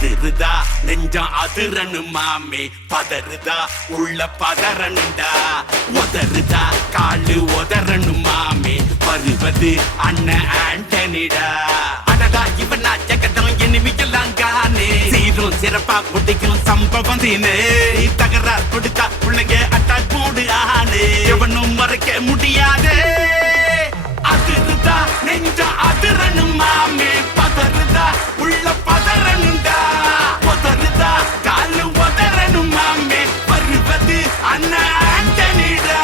அதிருதா நெஞ்சம் அதிரனு மாமே பதறுதா உள்ள பதறனுண்டா உதறுதா காலு உதறனு மாமே வருவது அண்ணன் ஆண்டனிடா அடடா இவனா ஜகதம் எனிமிக்கலாம் காணே சீரும் சிறப்பா குடிக்கும் சம்பவம் தீனே தகராறு கொடுத்தா பிள்ளைங்க அட்டாக் போடு ஆனே எவனும் மறைக்க முடியாதே அதிருதா நெஞ்சம் அதிரனு மாமே பதறுதா உள்ள பதறனுண்டா உதறுதா காலு உதறனு மாமே வருவது அண்ணன் ஆண்டனிடா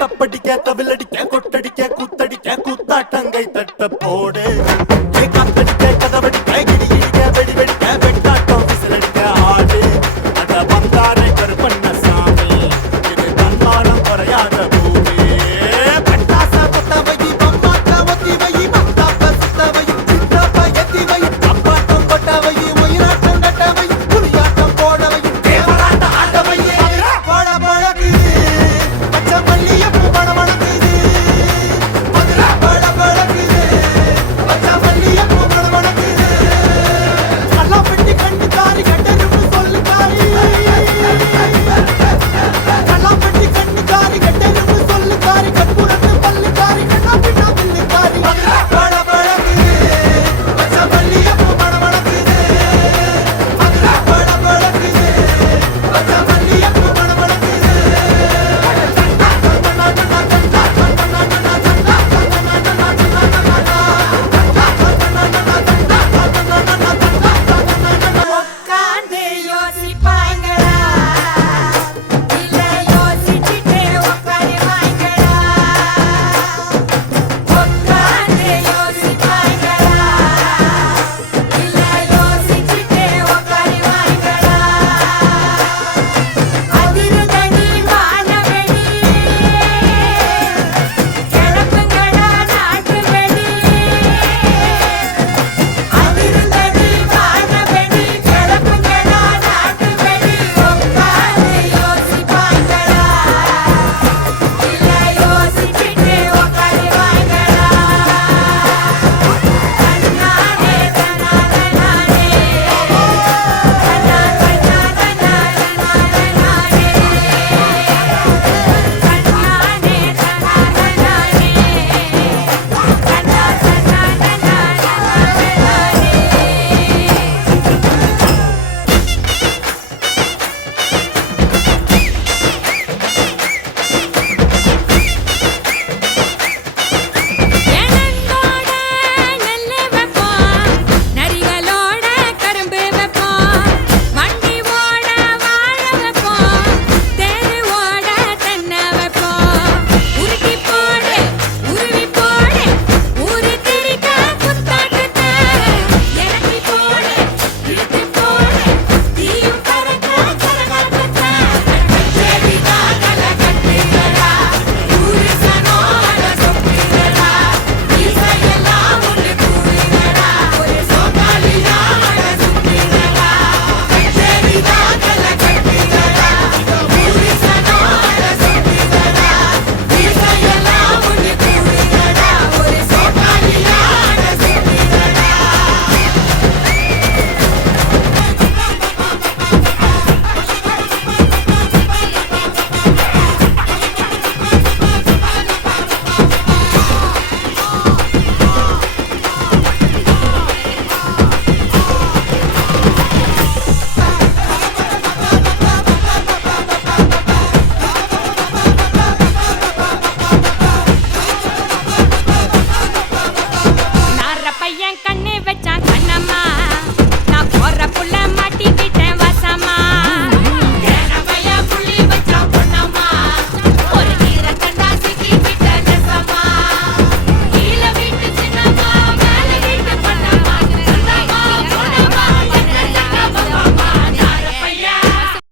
தப்படிக்க தவிலடிக்க கொட்டடிக்க குத்தடிக்க குத்தாட்டங்கை தட்ட போடு